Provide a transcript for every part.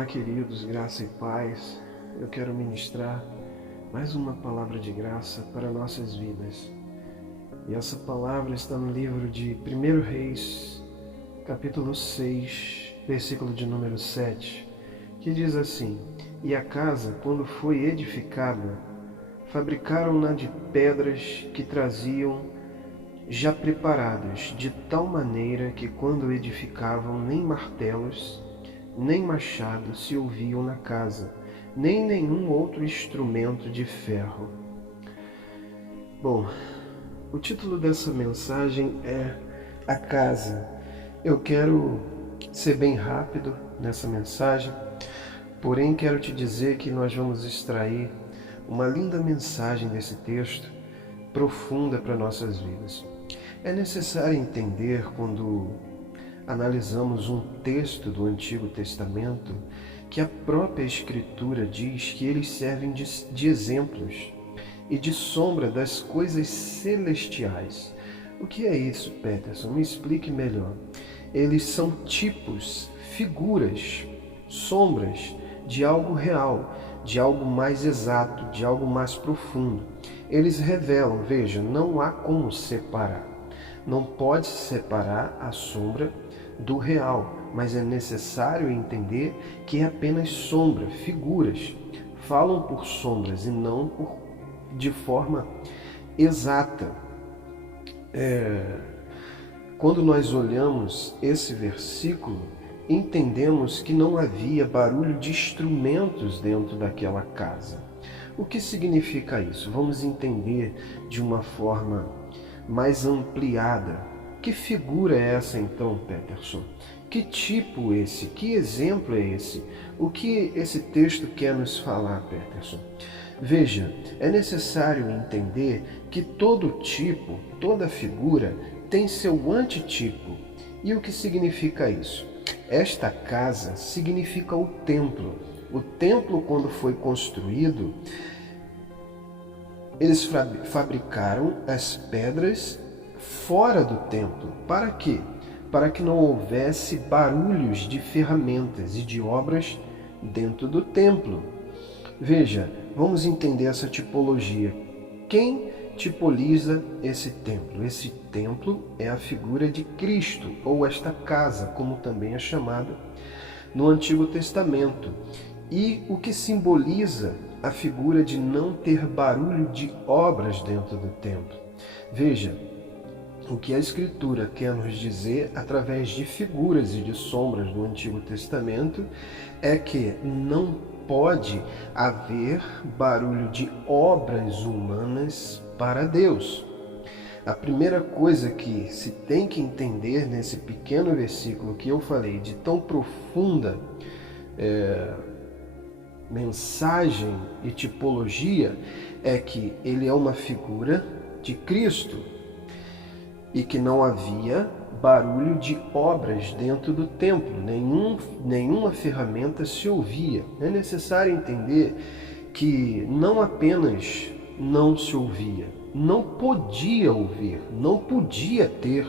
Olá, queridos, graça e paz. Eu quero ministrar mais uma palavra de graça para nossas vidas. E essa palavra está no livro de 1 Reis, capítulo 6, versículo de número 7, que diz assim: E a casa, quando foi edificada, fabricaram-na de pedras que traziam já preparadas, de tal maneira que quando edificavam nem martelos, nem machado se ouviam na casa, nem nenhum outro instrumento de ferro. Bom, o título dessa mensagem é A Casa. Eu quero ser bem rápido nessa mensagem, porém quero te dizer que nós vamos extrair uma linda mensagem desse texto, profunda para nossas vidas. É necessário entender, quando analisamos um texto do Antigo Testamento, que a própria Escritura diz que eles servem de exemplos e de sombra das coisas celestiais. O que é isso, Peterson? Me explique melhor. Eles são tipos, figuras, sombras de algo real, de algo mais exato, de algo mais profundo. Eles revelam, veja, não há como separar. Não pode separar a sombra do real, mas é necessário entender que é apenas sombra, figuras. Falam por sombras e não de forma exata. Quando nós olhamos esse versículo, entendemos que não havia barulho de instrumentos dentro daquela casa. O que significa isso? Vamos entender de uma forma mais ampliada. Que figura é essa então, Peterson? Que tipo esse? Que exemplo é esse? O que esse texto quer nos falar, Peterson? Veja, é necessário entender que todo tipo, toda figura tem seu antitipo. E o que significa isso? Esta casa significa o templo. O templo, quando foi construído, eles fabricaram as pedras fora do templo. Para quê? Para que não houvesse barulhos de ferramentas e de obras dentro do templo. Veja, vamos entender essa tipologia. Quem tipologiza esse templo? Esse templo é a figura de Cristo, ou esta casa, como também é chamada no Antigo Testamento. E o que simboliza a figura de não ter barulho de obras dentro do templo? Veja, o que a Escritura quer nos dizer através de figuras e de sombras do Antigo Testamento é que não pode haver barulho de obras humanas para Deus. A primeira coisa que se tem que entender nesse pequeno versículo que eu falei, de tão profunda mensagem e tipologia, é que ele é uma figura de Cristo e que não havia barulho de obras dentro do templo, nenhuma ferramenta se ouvia. É necessário entender que não apenas não se ouvia, não podia ouvir, não podia ter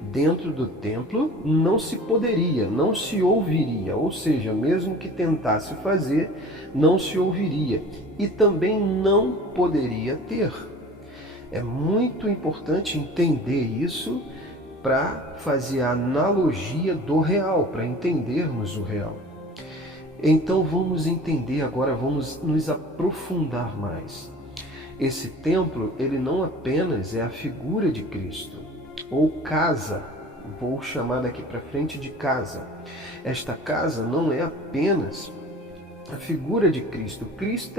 dentro do templo, não se poderia, não se ouviria, ou seja, mesmo que tentasse fazer, não se ouviria e também não poderia ter. É muito importante entender isso para fazer a analogia do real, para entendermos o real. Então vamos entender agora, vamos nos aprofundar mais. Esse templo, ele não apenas é a figura de Cristo, ou casa, vou chamar daqui para frente de casa. Esta casa não é apenas a figura de Cristo. Cristo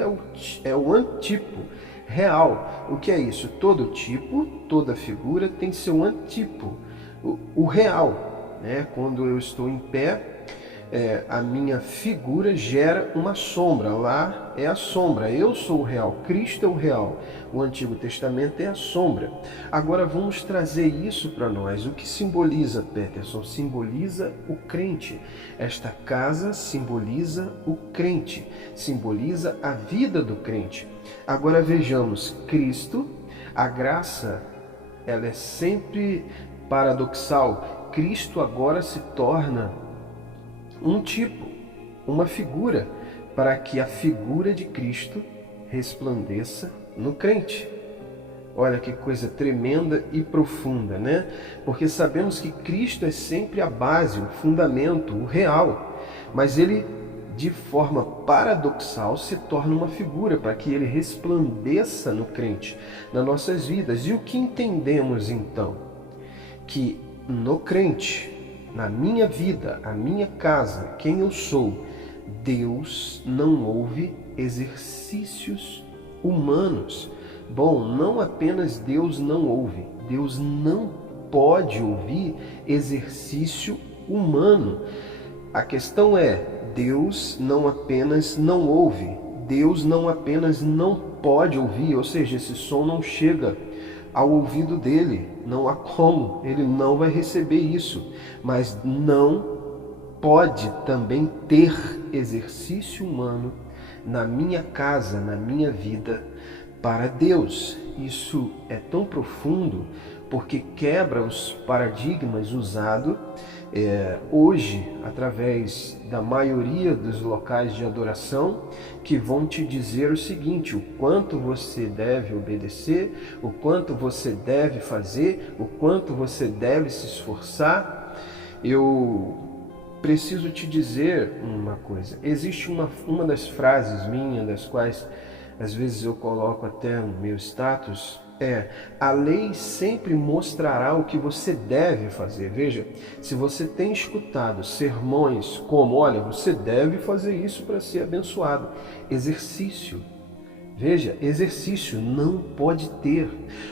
é o antipo real. O que é isso? Todo tipo, toda figura tem seu antipo. O real, né? Quando eu estou em pé, a minha figura gera uma sombra. Lá é a sombra. Eu sou o real. Cristo é o real. O Antigo Testamento é a sombra. Agora vamos trazer isso para nós. O que simboliza, Peterson? Simboliza o crente. Esta casa simboliza o crente. Simboliza a vida do crente. Agora vejamos, Cristo, a graça, ela é sempre paradoxal. Cristo agora se torna um tipo. uma figura para que a figura de Cristo resplandeça no crente. Olha que coisa tremenda e profunda, né? Porque sabemos que Cristo é sempre a base, o fundamento, o real. Mas ele, de forma paradoxal, se torna uma figura para que ele resplandeça no crente, nas nossas vidas. E o que entendemos então? Que no crente, na minha vida, a minha casa, quem eu sou, Deus não ouve exercícios humanos. Bom, não apenas Deus não ouve, Deus não pode ouvir exercício humano. A questão é, Deus não apenas não ouve, Deus não apenas não pode ouvir, ou seja, esse som não chega ao ouvido dele, não há como, ele não vai receber isso, mas não pode também ter exercício humano na minha casa, na minha vida, para Deus. Isso é tão profundo porque quebra os paradigmas usados hoje através da maioria dos locais de adoração, que vão te dizer o seguinte: o quanto você deve obedecer, o quanto você deve fazer, o quanto você deve se esforçar. Eu preciso te dizer uma coisa. Existe uma das frases minhas, das quais às vezes eu coloco até no meu status, a lei sempre mostrará o que você deve fazer. Veja, se você tem escutado sermões como, olha, você deve fazer isso para ser abençoado. Exercício. Veja, exercício não pode ter.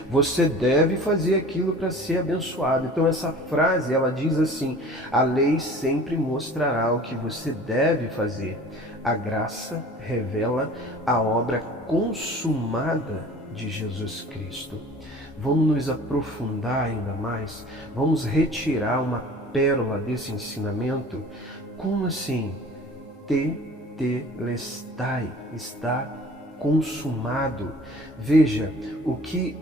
Você deve fazer aquilo para ser abençoado. Então essa frase, ela diz assim: a lei sempre mostrará o que você deve fazer. A graça revela a obra consumada de Jesus Cristo. Vamos nos aprofundar ainda mais? Vamos retirar uma pérola desse ensinamento? Como assim? Tetelestai, está consumado. Veja, o que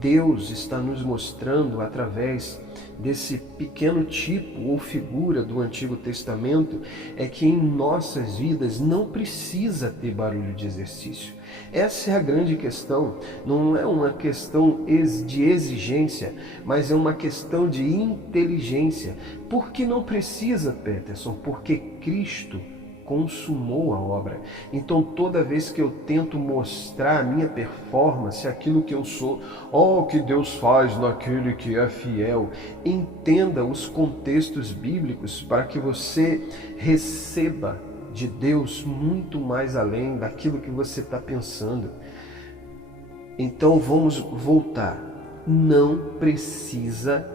Deus está nos mostrando através desse pequeno tipo ou figura do Antigo Testamento é que em nossas vidas não precisa ter barulho de exercício. Essa é a grande questão. Não é uma questão de exigência, mas é uma questão de inteligência. Por que não precisa, Peterson? Porque Cristo consumou a obra. Então toda vez que eu tento mostrar a minha performance, aquilo que eu sou, o que Deus faz naquele que é fiel, entenda os contextos bíblicos para que você receba de Deus muito mais além daquilo que você está pensando. Então vamos voltar. Não precisa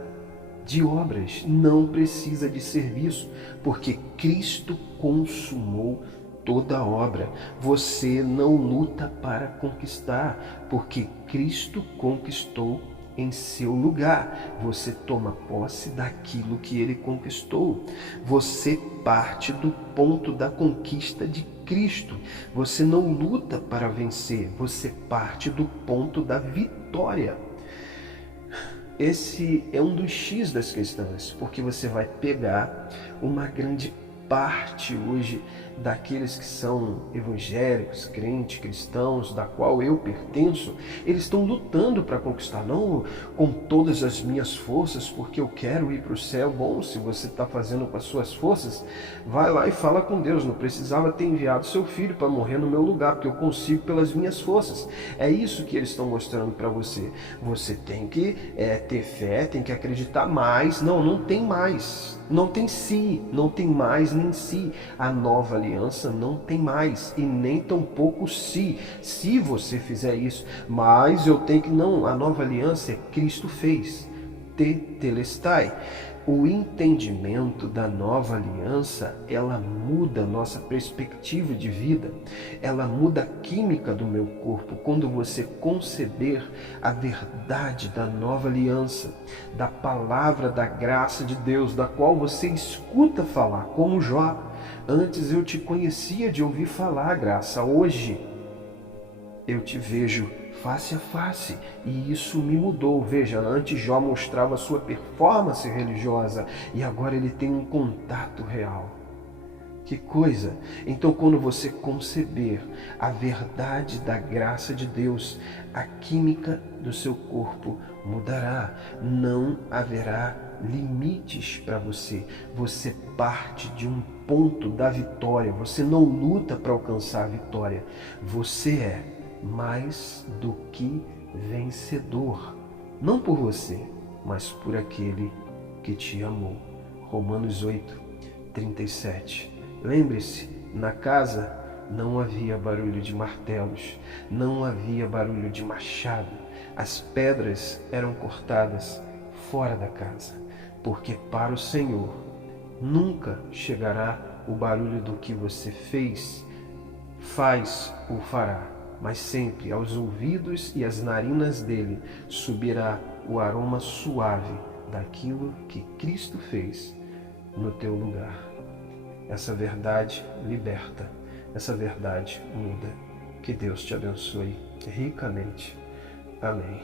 de obras, não precisa de serviço, porque Cristo consumou toda a obra. Você não luta para conquistar, porque Cristo conquistou em seu lugar. Você toma posse daquilo que ele conquistou. Você parte do ponto da conquista de Cristo. Você não luta para vencer, você parte do ponto da vitória. Esse é um dos X das questões, porque você vai pegar uma grande parte hoje daqueles que são evangélicos, crentes, cristãos, da qual eu pertenço, eles estão lutando para conquistar, não com todas as minhas forças, porque eu quero ir para o céu. Bom, se você está fazendo com as suas forças, vai lá e fala com Deus. Não precisava ter enviado seu filho para morrer no meu lugar, porque eu consigo pelas minhas forças. É isso que eles estão mostrando para você. Você tem que ter fé, tem que acreditar mais. Não tem mais. Não tem si, não tem mais nem si. A nova aliança não tem mais e nem tampouco si. Se você fizer isso, mas eu tenho que não. A nova aliança Cristo fez. Tetelestai. O entendimento da nova aliança, ela muda a nossa perspectiva de vida, ela muda a química do meu corpo. Quando você conceber a verdade da nova aliança, da palavra da graça de Deus, da qual você escuta falar, como Jó. Antes eu te conhecia de ouvir falar, graça. Hoje eu te vejo face a face, e isso me mudou. Veja, antes Jó mostrava sua performance religiosa, e agora ele tem um contato real. Que coisa! Então, quando você conceber a verdade da graça de Deus, a química do seu corpo mudará. Não haverá limites para você. Você parte de um ponto da vitória. Você não luta para alcançar a vitória. Você é mais do que vencedor. Não por você, mas por aquele que te amou. Romanos 8, 37. Lembre-se, na casa não havia barulho de martelos, não havia barulho de machado. As pedras eram cortadas fora da casa, porque para o Senhor nunca chegará o barulho do que você faz ou fará, mas sempre aos ouvidos e às narinas dele subirá o aroma suave daquilo que Cristo fez no teu lugar. Essa verdade liberta, essa verdade muda. Que Deus te abençoe ricamente. Amém.